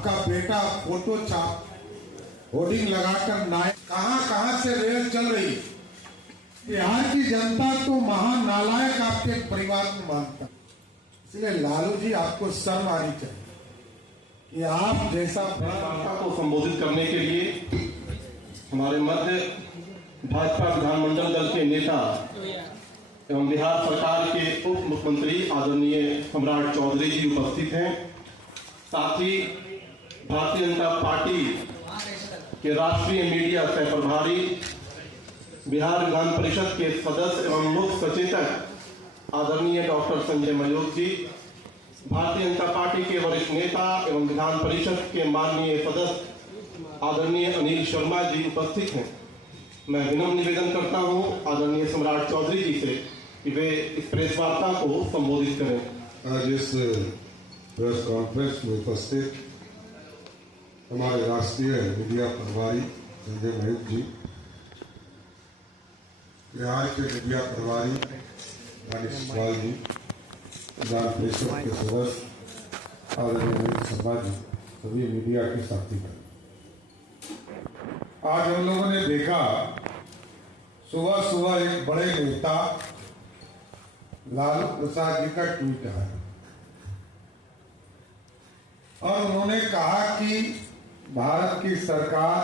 आपका बेटा फोटो छाप होर्डिंग लगाकर कहां से रेल चल रही है। बिहार की जनता तो महान नालायक आपके परिवार को मानता, इसलिए लालू जी आपको शर्म आनी चाहिए कि आप जैसा वार्ता को संबोधित करने के लिए हमारे मध्य भाजपा विधानमंडल दल के नेता एवं बिहार सरकार के उप मुख्यमंत्री आदरणीय सम्राट चौधरी जी उपस्थित हैं। साथ ही भारतीय जनता पार्टी के राष्ट्रीय मीडिया सह प्रभारी, बिहार विधान परिषद के सदस्य एवं मुख्य सचेतक आदरणीय डॉक्टर संजय मयूख जी, भारतीय जनता पार्टी के वरिष्ठ नेता एवं विधान परिषद के माननीय सदस्य आदरणीय अनिल शर्मा जी उपस्थित हैं। मैं विनम्र निवेदन करता हूं आदरणीय सम्राट चौधरी जी से कि वे इस प्रेस वार्ता को संबोधित करें। आज इस प्रेस कॉन्फ्रेंस में उपस्थित हमारे राष्ट्रीय मीडिया प्रभारी संजय मयूख जी, बिहार के मीडिया प्रभारी मनीष सवाल जी, विधान परिषद के सदस्य आदरणीय अनिल शर्मा जी, सभी मीडिया के साथीगण, आज हम लोगों ने देखा सुबह सुबह एक बड़े नेता लालू प्रसाद जी का ट्वीट आया और उन्होंने कहा कि भारत की सरकार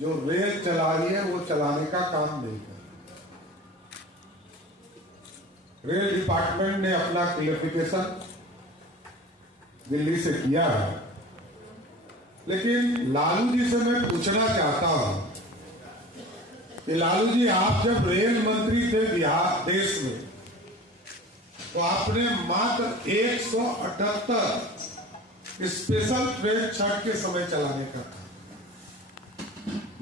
जो रेल चला रही है वो चलाने का काम नहीं कर। रेल डिपार्टमेंट ने अपना क्लियरिफिकेशन दिल्ली से किया है, लेकिन लालू जी से मैं पूछना चाहता हूं कि लालू जी, आप जब रेल मंत्री थे बिहार देश में, तो आपने मात्र 178 स्पेशल ट्रेन छठ के समय चलाने का था।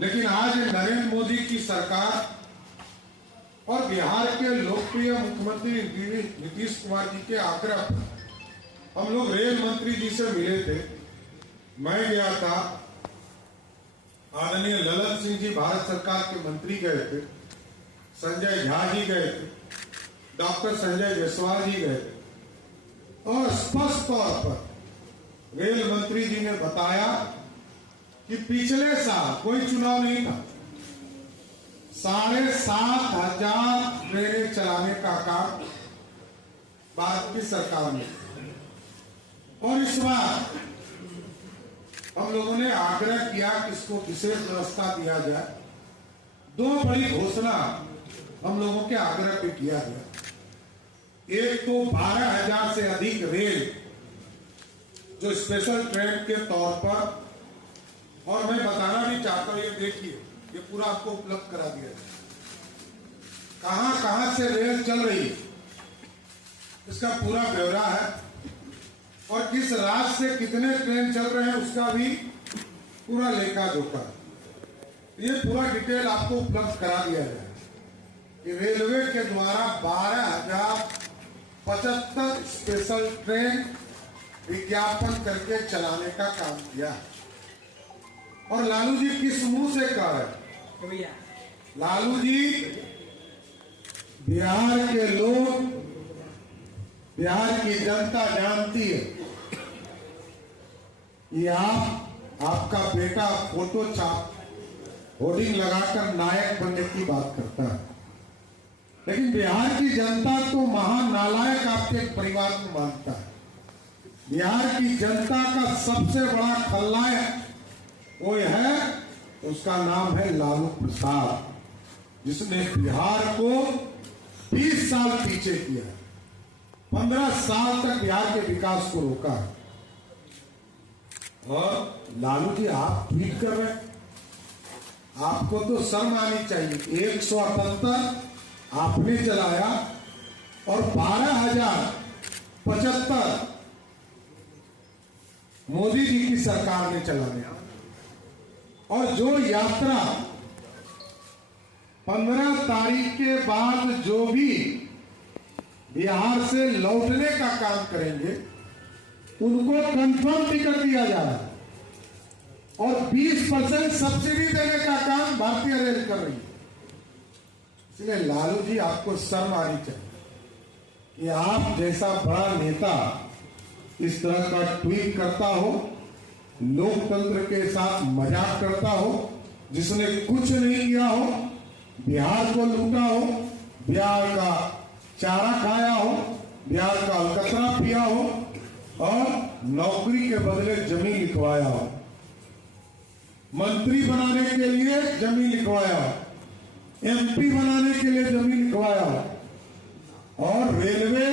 लेकिन आज नरेंद्र मोदी की सरकार और बिहार के लोकप्रिय मुख्यमंत्री नीतीश कुमार जी के आग्रह पर हम लोग रेल मंत्री जी से मिले थे। मैं गया था, आदरणीय ललन सिंह जी भारत सरकार के मंत्री गए थे, संजय झा जी गए थे, डॉक्टर संजय जायसवाल जी गए थे और स्पष्ट तौर पर रेल मंत्री जी ने बताया कि पिछले साल कोई चुनाव नहीं था, 7,500 ट्रेनें चलाने का काम भारत की सरकार ने, और इस बार हम लोगों ने आग्रह किया कि इसको विशेष व्यवस्था दिया जाए। 2 बड़ी घोषणा हम लोगों के आग्रह पे किया गया। एक तो 12,000 से अधिक रेल जो स्पेशल ट्रेन के तौर पर, और मैं बताना भी चाहता हूं, ये देखिए, ये पूरा आपको उपलब्ध करा दिया जाए कहां से रेल चल रही है, इसका पूरा ब्यौरा है, और किस राज्य से कितने ट्रेन चल रहे हैं उसका भी पूरा लेखा जोखा, ये पूरा डिटेल आपको उपलब्ध करा दिया जाए कि रेलवे के द्वारा 12,075 स्पेशल ट्रेन विज्ञापन करके चलाने का काम किया। और लालू जी किस मुंह से कह रहे? लालू जी, बिहार के लोग, बिहार की जनता जानती है कि आपका बेटा फोटो छाप होर्डिंग लगाकर नायक बनने की बात करता है, लेकिन बिहार की जनता तो महान नालायक आपके परिवार को मानता है। बिहार की जनता का सबसे बड़ा खलनायक वो है, उसका नाम है लालू प्रसाद, जिसने बिहार को 20 साल पीछे किया है, 15 साल तक बिहार के विकास को रोका है। और लालू जी, आप ट्वीट कर रहे हैं, आपको तो शर्म आनी चाहिए। 178 आपने चलाया और 12,075 मोदी जी की सरकार ने चलाने, और जो यात्रा 15 तारीख के बाद जो भी बिहार से लौटने का काम करेंगे उनको कंफर्म टिकट दिया जा रहा है, और 20% सब्सिडी देने का काम भारतीय रेल कर रही है। इसलिए लालू जी, आपको शर्म आनी चाहिए कि आप जैसा बड़ा नेता इस तरह का ट्वीट करता हो, लोकतंत्र के साथ मजाक करता हो, जिसने कुछ नहीं किया हो, बिहार को लूटा हो, बिहार का चारा खाया हो, बिहार का अलकतरा पिया हो और नौकरी के बदले जमीन लिखवाया हो, मंत्री बनाने के लिए जमीन लिखवाया हो, एमपी बनाने के लिए जमीन लिखवाया हो और रेलवे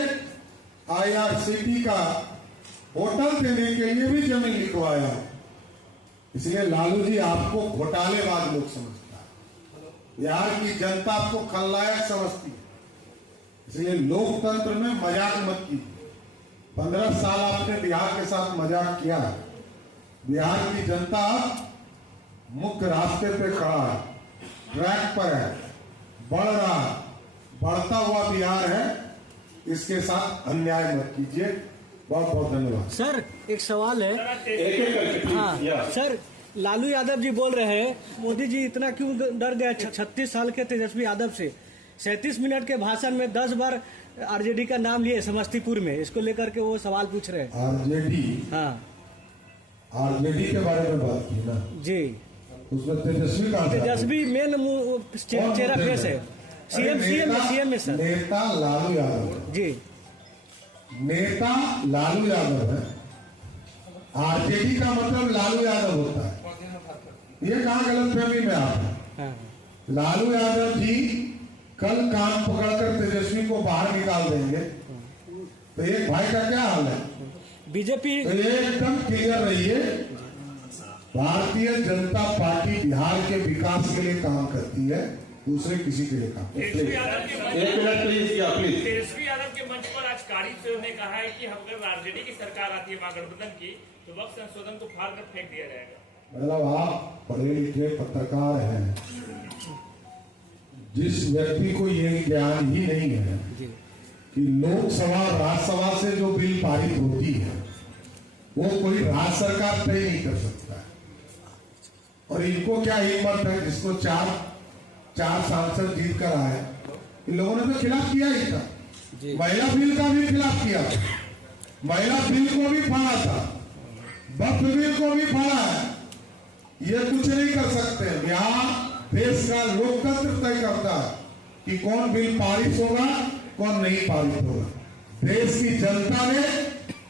आईआरसीटी का होटल देने के लिए भी जमीन लिखवाया हो। इसलिए लालू जी आपको घोटालेबाज लोग समझता है, बिहार की जनता आपको खलनायक समझती है। इसलिए लोकतंत्र में मजाक मत कीजिए। 15 साल आपने बिहार के साथ मजाक किया है। बिहार की जनता मुख्य रास्ते पे खड़ा है, ट्रैक पर है, बढ़ रहा है, बढ़ता हुआ बिहार है। इसके साथ अन्याय मत कीजिए। बहुत बहुत धन्यवाद। सर एक सवाल है। एक एक करके हाँ please, सर, लालू यादव जी बोल रहे हैं मोदी जी इतना क्यों डर गए 36 साल के तेजस्वी यादव से। 37 मिनट के भाषण में 10 बार आरजेडी का नाम लिए समस्तीपुर में, इसको लेकर के वो सवाल पूछ रहे हैं। आरजेडी, हाँ आरजेडी के बारे में बात की ना जी, उसमें तेजस्वी का तेजस्वी मेन चेहरा फेस है। सीएम में सर नेता लालू यादव है। जी, नेता लालू यादव है। आरजेडी का मतलब लालू यादव होता है। ये कहाँ गलतफहमी में आप है? हाँ लालू यादव जी कल कान पकड़कर तेजस्वी को बाहर निकाल देंगे तो एक भाई का क्या हाल है? बीजेपी तो ये एकदम क्लियर रहिए, भारतीय जनता पार्टी बिहार के विकास के लिए काम करती है, दूसरे किसी के लिए काम करती है। एक मिनट प्लीज, या प्लीज। तेजस्वी यादव के मंच पर आज कारी सेव ने कहा है कि अगर आरजेडी की सरकार आती है महागठबंधन की तो वक्त संशोधन को फाड़ कर फेंक दिया जाएगा। मतलब आप पढ़े लिखे पत्रकार हैं, जिस व्यक्ति को ये ज्ञान ही नहीं है कि लोकसभा राज्यसभा से जो बिल पारित होती है वो कोई राज्य सरकार तय नहीं कर सकता है। और इनको क्या हिम्मत है, जिसको चार सांसद जीत कर आए, इन लोगों ने तो खिलाफ किया ही था। महिला बिल का भी खिलाफ किया, महिला बिल को भी फाड़ा था, वक्फ बिल को भी फाड़ा है। ये कुछ नहीं कर सकते। बिहार देश का लोकतंत्र तय करता है कि कौन बिल पारित होगा, कौन नहीं पारित होगा। देश की जनता ने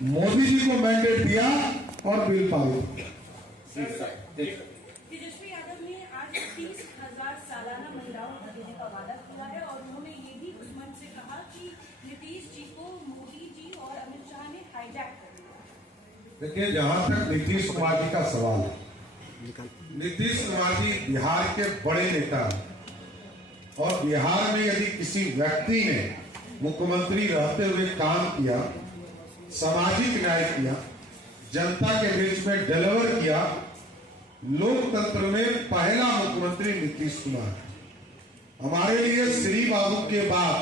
मोदी जी को मैंडेट दिया और बिल पारित किया। तेजस्वी यादव ने आज 30,000 सालाना महिलाओं को देने का वादा किया है और उन्होंने ये भी उस मंच से कहा कि नीतीश जी को मोदी जी और अमित शाह ने हाईजैक कर दिया। देखिए, जहां तक नीतीश कुमार जी का सवाल है, नीतीश कुमार जी बिहार के बड़े नेता हैं और बिहार में यदि किसी व्यक्ति ने मुख्यमंत्री रहते हुए काम किया, सामाजिक न्याय किया, जनता के बीच में डिलीवर किया, लोकतंत्र में पहला मुख्यमंत्री नीतीश कुमार है। हमारे लिए श्री बाबू के बाद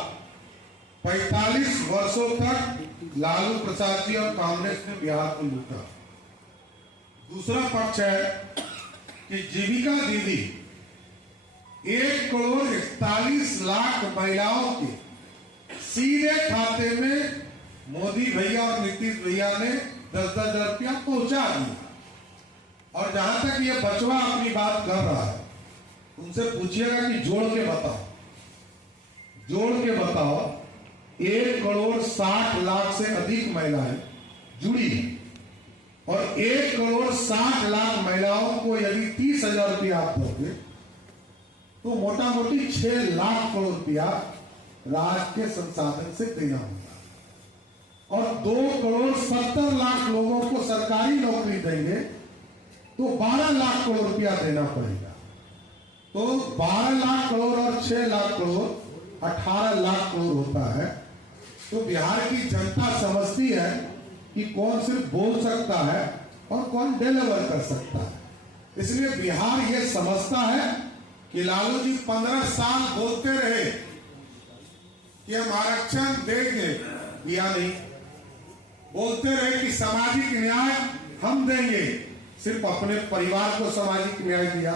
45 वर्षों तक लालू प्रसाद जी और कांग्रेस ने बिहार को लूटा। दूसरा पक्ष है कि जीविका दीदी 1,41,00,000 महिलाओं के सीधे खाते में मोदी भैया और नीतीश भैया ने 10-10 हजार रुपया पहुंचा दिया। और जहां तक ये बचवा अपनी बात कर रहा है, उनसे पूछिएगा कि जोड़ के बताओ, 1,60,00,000 से अधिक महिलाएं जुड़ी हैं और 1,60,00,000 महिलाओं को यदि 30,000 रुपया आप दोगे तो मोटा मोटी 6 लाख करोड़ रुपया राज्य के संसाधन से देना होगा। और 2,70,00,000 लोगों को सरकारी नौकरी देंगे तो 12 लाख करोड़ रुपया देना पड़ेगा। तो 12 लाख करोड़ और 6 लाख करोड़ 18 लाख करोड़ होता है। तो बिहार की जनता समझती है कि कौन सिर्फ बोल सकता है और कौन डिलीवर कर सकता है। इसलिए बिहार ये समझता है कि लालू जी 15 साल बोलते रहे कि हम आरक्षण देंगे या नहीं, बोलते रहे कि सामाजिक न्याय हम देंगे, सिर्फ अपने परिवार को सामाजिक न्याय दिया।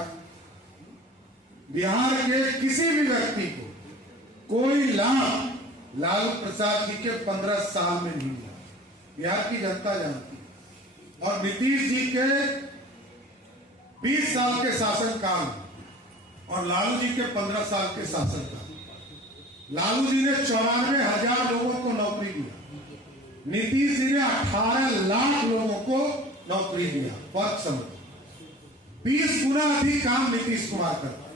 बिहार के किसी भी व्यक्ति को कोई लाभ लालू प्रसाद जी के 15 साल में नहीं मिला। बिहार की जनता जानती है। और नीतीश जी के 20 साल के शासनकाल और लालू जी के 15 साल के शासनकाल, लालू जी ने 94,000 लोगों को नौकरी दिया, नीतीश जी ने 18 लाख लोगों को नौकरी दिया। फर्क समझो, 20 गुना अधिक काम नीतीश कुमार करता है,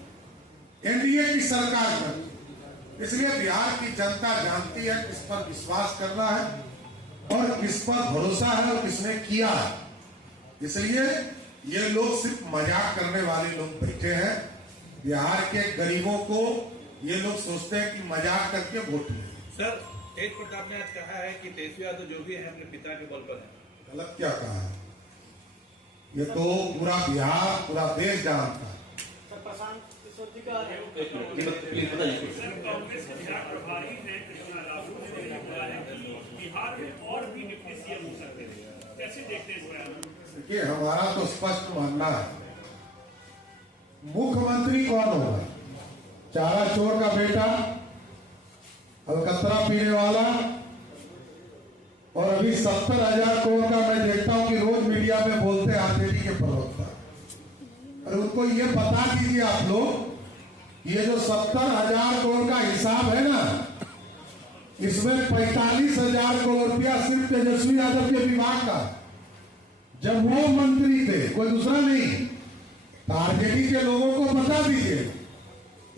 एनडीए की सरकार करती है। इसलिए बिहार की जनता जानती है किस पर विश्वास करना है और किस पर भरोसा है और किसने किया है। इसलिए ये लोग सिर्फ मजाक करने वाले लोग बैठे हैं। बिहार के गरीबों को ये लोग सोचते हैं कि मजाक करके वोट ले। सर, तेज प्रताप ने आज कहा है कि तेजस्वी यादव जो भी है अपने पिता के बल पर है। गलत क्या कहा है? ये तो पूरा बिहार, पूरा देश जानता है। कांग्रेस के बिहार प्रभारी ने कृष्णा राजू ने बोला है कि बिहार में और भी डिप्टी सीएम हो सकते हैं। कैसे देखते हैं इस बयान को? देखिए, हमारा तो स्पष्ट मानना है, मुख्यमंत्री कौन होगा? चारा चोर का बेटा, अलकतरा पीने वाला, और अभी 70,000 करोड़ का मैं देखता हूं कि रोज मीडिया में बोलते हैं आरजेडी के प्रवक्ता। और उनको ये बता दीजिए आप लोग, ये जो 70,000 करोड़ का हिसाब है ना, इसमें 45,000 करोड़ रुपया सिर्फ तेजस्वी यादव के विभाग का। जब वो मंत्री थे, कोई दूसरा नहीं। तो आरजेडी के लोगों को बता दीजिए,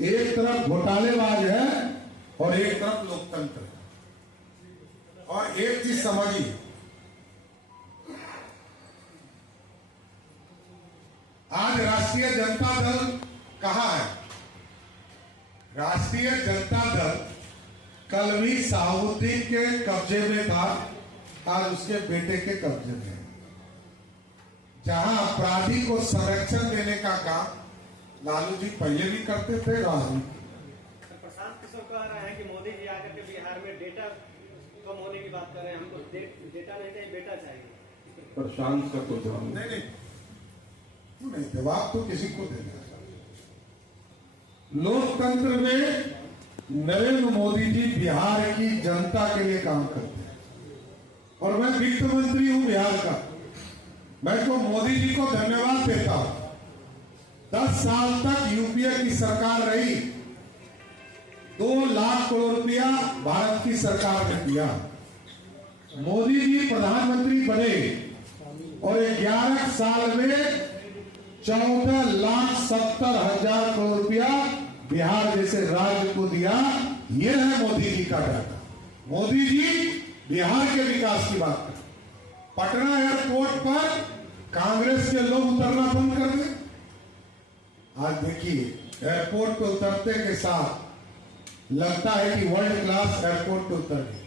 एक तरफ घोटालेबाज है और एक तरफ लोकतंत्र है। और एक चीज समझिए, आज राष्ट्रीय जनता दल कहां है? राष्ट्रीय जनता दल कल भी साउद्दीन के कब्जे में था, आज उसके बेटे के कब्जे में है। जहां अपराधी को संरक्षण देने का काम लालू जी पहले भी करते थे, राहुल। प्रशांत किशोर कह रहे हैं कि मोदी जी आकर के बिहार में डेटा कम होने की बात कर रहे हैं, हमको डेटा नहीं चाहिए, बेटा चाहिए। प्रशांत का तो जवाब नहीं, क्यों नहीं? जवाब तो किसी को देना। लोकतंत्र में नरेंद्र मोदी जी बिहार की जनता के लिए काम करते हैं और मैं वित्त मंत्री हूं बिहार का। मैं तो मोदी जी को धन्यवाद देता हूं। 10 साल तक यूपीए की सरकार रही, 2 लाख करोड़ रुपया भारत की सरकार ने दिया। मोदी जी प्रधानमंत्री बने और 11 साल में 14,70,000 करोड़ रुपया बिहार जैसे राज्य को दिया। यह है मोदी जी का डाटा। मोदी जी बिहार के विकास की बात करते। पटना एयरपोर्ट पर कांग्रेस के लोग उतरना बंद कर दे। आज देखिए, एयरपोर्ट पे उतरते के साथ लगता है कि वर्ल्ड क्लास एयरपोर्ट पे उतर गए।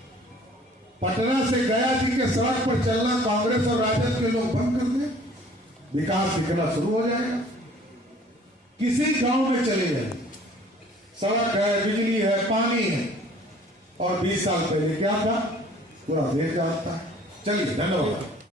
पटना से गया जी के सड़क पर चलना कांग्रेस और राजद के लोग बंद कर दे, विकास दिखना शुरू हो जाएगा। किसी गांव में चले जाए, सड़क है, बिजली है, पानी है, और 20 साल पहले क्या था पूरा देश जानता है। चलिए, धन्यवाद।